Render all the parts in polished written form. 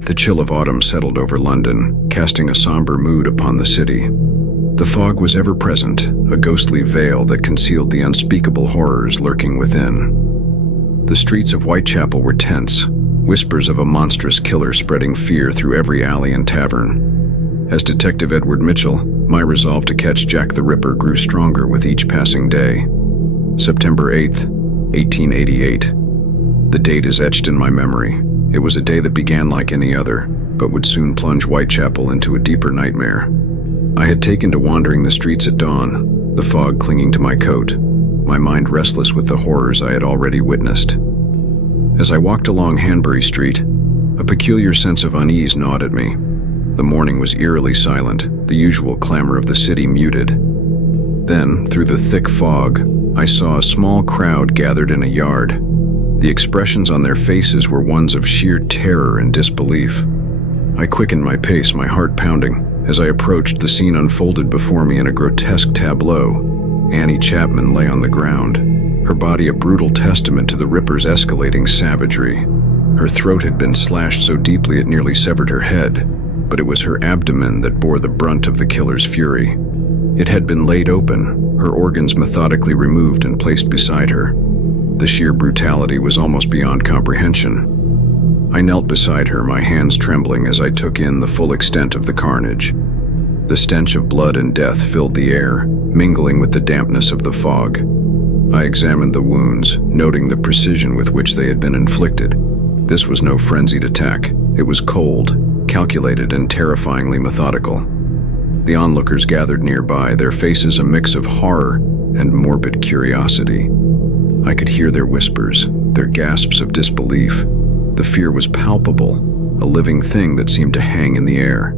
The chill of autumn settled over London, casting a somber mood upon the city. The fog was ever present, a ghostly veil that concealed the unspeakable horrors lurking within. The streets of Whitechapel were tense, whispers of a monstrous killer spreading fear through every alley and tavern. As Detective Edward Mitchell, my resolve to catch Jack the Ripper grew stronger with each passing day. September 8th, 1888. The date is etched in my memory. It was a day that began like any other, but would soon plunge Whitechapel into a deeper nightmare. I had taken to wandering the streets at dawn, the fog clinging to my coat, my mind restless with the horrors I had already witnessed. As I walked along Hanbury Street, a peculiar sense of unease gnawed at me. The morning was eerily silent, the usual clamor of the city muted. Then, through the thick fog, I saw a small crowd gathered in a yard. The expressions on their faces were ones of sheer terror and disbelief. I quickened my pace, my heart pounding. As I approached, the scene unfolded before me in a grotesque tableau. Annie Chapman lay on the ground, her body a brutal testament to the Ripper's escalating savagery. Her throat had been slashed so deeply it nearly severed her head, but it was her abdomen that bore the brunt of the killer's fury. It had been laid open, her organs methodically removed and placed beside her. The sheer brutality was almost beyond comprehension. I knelt beside her, my hands trembling as I took in the full extent of the carnage. The stench of blood and death filled the air, mingling with the dampness of the fog. I examined the wounds, noting the precision with which they had been inflicted. This was no frenzied attack. It was cold, calculated, and terrifyingly methodical. The onlookers gathered nearby, their faces a mix of horror and morbid curiosity. I could hear their whispers, their gasps of disbelief. The fear was palpable, a living thing that seemed to hang in the air.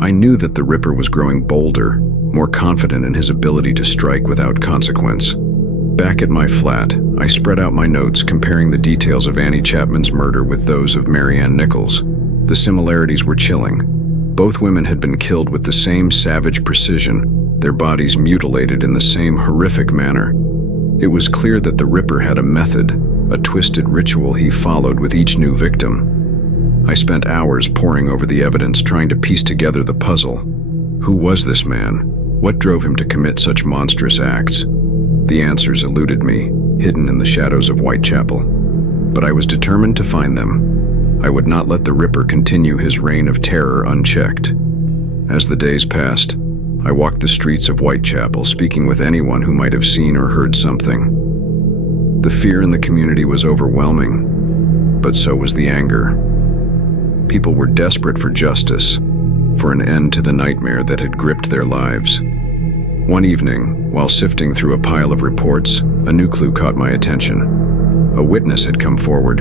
I knew that the Ripper was growing bolder, more confident in his ability to strike without consequence. Back at my flat, I spread out my notes, comparing the details of Annie Chapman's murder with those of Marianne Nichols. The similarities were chilling. Both women had been killed with the same savage precision, their bodies mutilated in the same horrific manner. It was clear that the Ripper had a method, a twisted ritual he followed with each new victim. I spent hours poring over the evidence, trying to piece together the puzzle. Who was this man? What drove him to commit such monstrous acts? The answers eluded me, hidden in the shadows of Whitechapel. But I was determined to find them. I would not let the Ripper continue his reign of terror unchecked. As the days passed, I walked the streets of Whitechapel, speaking with anyone who might have seen or heard something. The fear in the community was overwhelming, but so was the anger. People were desperate for justice, for an end to the nightmare that had gripped their lives. One evening, while sifting through a pile of reports, a new clue caught my attention. A witness had come forward,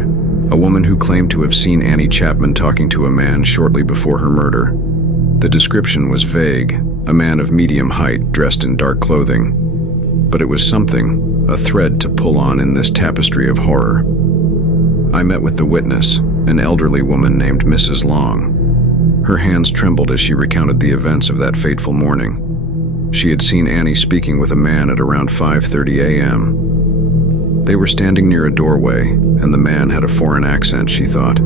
a woman who claimed to have seen Annie Chapman talking to a man shortly before her murder. The description was vague, a man of medium height dressed in dark clothing. But it was something, a thread to pull on in this tapestry of horror. I met with the witness, an elderly woman named Mrs. Long. Her hands trembled as she recounted the events of that fateful morning. She had seen Annie speaking with a man at around 5:30 a.m. They were standing near a doorway, and the man had a foreign accent, she thought.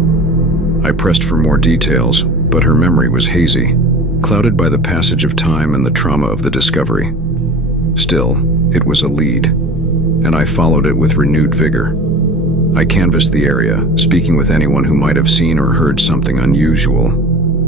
I pressed for more details, but her memory was hazy, clouded by the passage of time and the trauma of the discovery. Still, it was a lead, and I followed it with renewed vigor. I canvassed the area, speaking with anyone who might have seen or heard something unusual.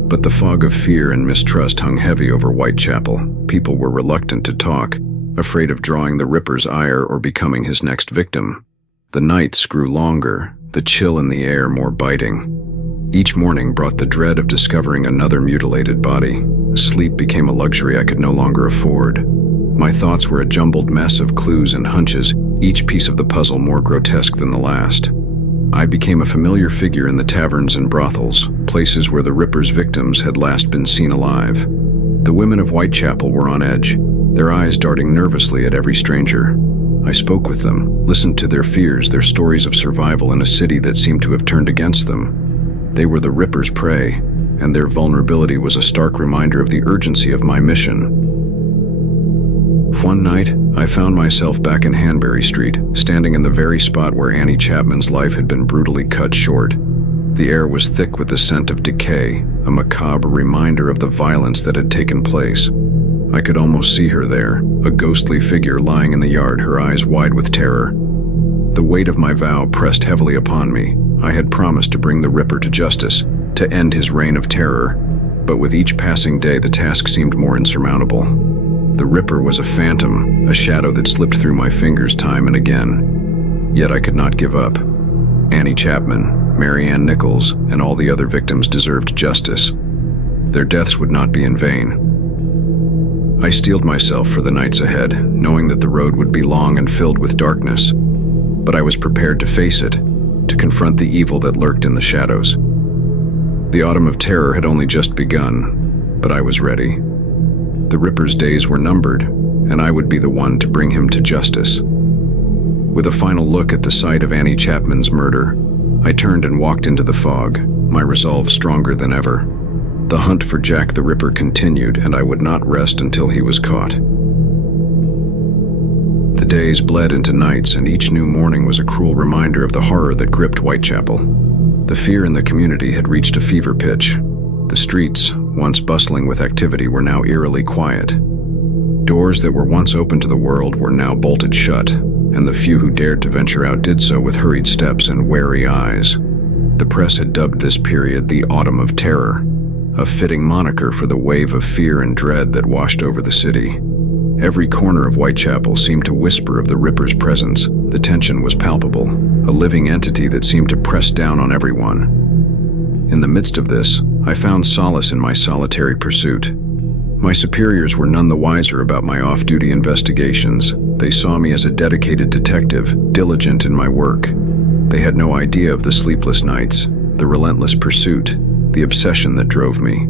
But the fog of fear and mistrust hung heavy over Whitechapel. People were reluctant to talk, afraid of drawing the Ripper's ire or becoming his next victim. The nights grew longer, the chill in the air more biting. Each morning brought the dread of discovering another mutilated body. Sleep became a luxury I could no longer afford. My thoughts were a jumbled mess of clues and hunches, each piece of the puzzle more grotesque than the last. I became a familiar figure in the taverns and brothels, places where the Ripper's victims had last been seen alive. The women of Whitechapel were on edge, their eyes darting nervously at every stranger. I spoke with them, listened to their fears, their stories of survival in a city that seemed to have turned against them. They were the Ripper's prey, and their vulnerability was a stark reminder of the urgency of my mission. One night, I found myself back in Hanbury Street, standing in the very spot where Annie Chapman's life had been brutally cut short. The air was thick with the scent of decay, a macabre reminder of the violence that had taken place. I could almost see her there, a ghostly figure lying in the yard, her eyes wide with terror. The weight of my vow pressed heavily upon me. I had promised to bring the Ripper to justice, to end his reign of terror, but with each passing day the task seemed more insurmountable. The Ripper was a phantom, a shadow that slipped through my fingers time and again. Yet I could not give up. Annie Chapman, Mary Ann Nichols, and all the other victims deserved justice. Their deaths would not be in vain. I steeled myself for the nights ahead, knowing that the road would be long and filled with darkness. But I was prepared to face it, to confront the evil that lurked in the shadows. The autumn of terror had only just begun, but I was ready. The Ripper's days were numbered, and I would be the one to bring him to justice. With a final look at the site of Annie Chapman's murder, I turned and walked into the fog, my resolve stronger than ever. The hunt for Jack the Ripper continued, and I would not rest until he was caught. The days bled into nights, and each new morning was a cruel reminder of the horror that gripped Whitechapel. The fear in the community had reached a fever pitch. The streets, once bustling with activity, were now eerily quiet. Doors that were once open to the world were now bolted shut, and the few who dared to venture out did so with hurried steps and wary eyes. The press had dubbed this period the Autumn of Terror, a fitting moniker for the wave of fear and dread that washed over the city. Every corner of Whitechapel seemed to whisper of the Ripper's presence. The tension was palpable, a living entity that seemed to press down on everyone. In the midst of this, I found solace in my solitary pursuit. My superiors were none the wiser about my off-duty investigations. They saw me as a dedicated detective, diligent in my work. They had no idea of the sleepless nights, the relentless pursuit, the obsession that drove me.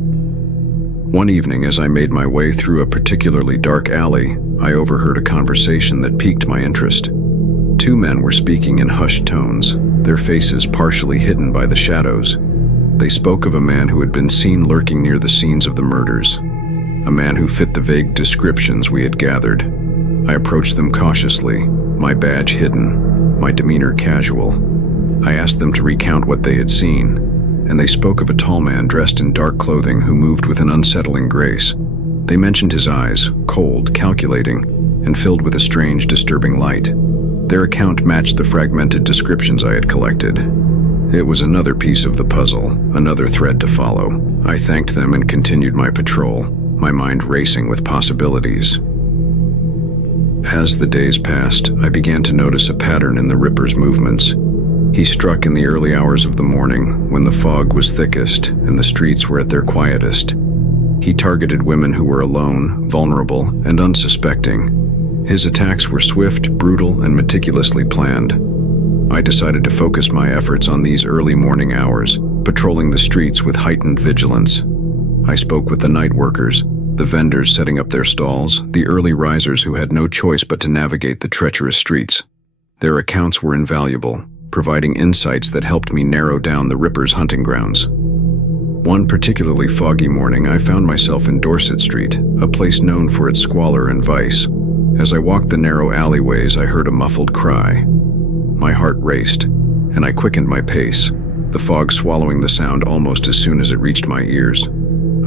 One evening, as I made my way through a particularly dark alley, I overheard a conversation that piqued my interest. Two men were speaking in hushed tones, their faces partially hidden by the shadows. They spoke of a man who had been seen lurking near the scenes of the murders, a man who fit the vague descriptions we had gathered. I approached them cautiously, my badge hidden, my demeanor casual. I asked them to recount what they had seen, and they spoke of a tall man dressed in dark clothing who moved with an unsettling grace. They mentioned his eyes, cold, calculating, and filled with a strange, disturbing light. Their account matched the fragmented descriptions I had collected. It was another piece of the puzzle, another thread to follow. I thanked them and continued my patrol, my mind racing with possibilities. As the days passed, I began to notice a pattern in the Ripper's movements. He struck in the early hours of the morning, when the fog was thickest and the streets were at their quietest. He targeted women who were alone, vulnerable, and unsuspecting. His attacks were swift, brutal, and meticulously planned. I decided to focus my efforts on these early morning hours, patrolling the streets with heightened vigilance. I spoke with the night workers, the vendors setting up their stalls, the early risers who had no choice but to navigate the treacherous streets. Their accounts were invaluable, providing insights that helped me narrow down the Ripper's hunting grounds. One particularly foggy morning, I found myself in Dorset Street, a place known for its squalor and vice. As I walked the narrow alleyways, I heard a muffled cry. My heart raced, and I quickened my pace, the fog swallowing the sound almost as soon as it reached my ears.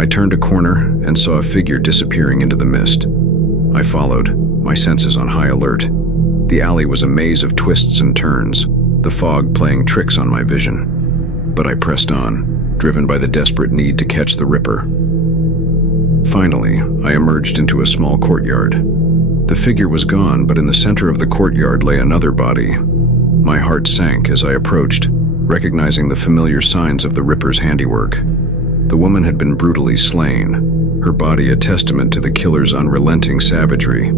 I turned a corner and saw a figure disappearing into the mist. I followed, my senses on high alert. The alley was a maze of twists and turns, the fog playing tricks on my vision. But I pressed on, driven by the desperate need to catch the Ripper. Finally, I emerged into a small courtyard. The figure was gone, but in the center of the courtyard lay another body. My heart sank as I approached, recognizing the familiar signs of the Ripper's handiwork. The woman had been brutally slain, her body a testament to the killer's unrelenting savagery.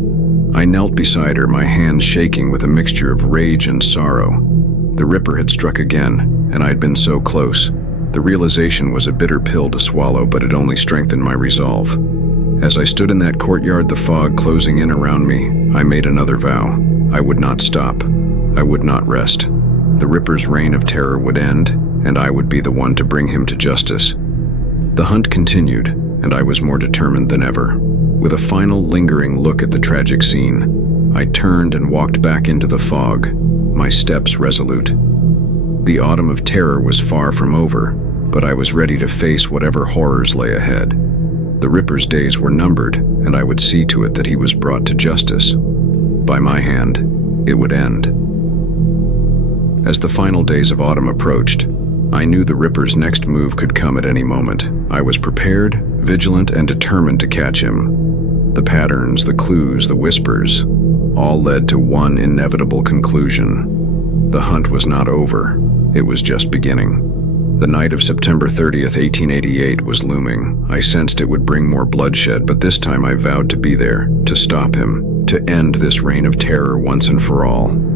I knelt beside her, my hands shaking with a mixture of rage and sorrow. The Ripper had struck again, and I had been so close. The realization was a bitter pill to swallow, but it only strengthened my resolve. As I stood in that courtyard, the fog closing in around me, I made another vow. I would not stop. I would not rest. The Ripper's reign of terror would end, and I would be the one to bring him to justice. The hunt continued, and I was more determined than ever. With a final lingering look at the tragic scene, I turned and walked back into the fog, my steps resolute. The autumn of terror was far from over, but I was ready to face whatever horrors lay ahead. The Ripper's days were numbered, and I would see to it that he was brought to justice. By my hand, it would end. As the final days of autumn approached, I knew the Ripper's next move could come at any moment. I was prepared, vigilant, and determined to catch him. The patterns, the clues, the whispers, all led to one inevitable conclusion. The hunt was not over. It was just beginning. The night of September 30th, 1888 was looming. I sensed it would bring more bloodshed, but this time I vowed to be there, to stop him, to end this reign of terror once and for all.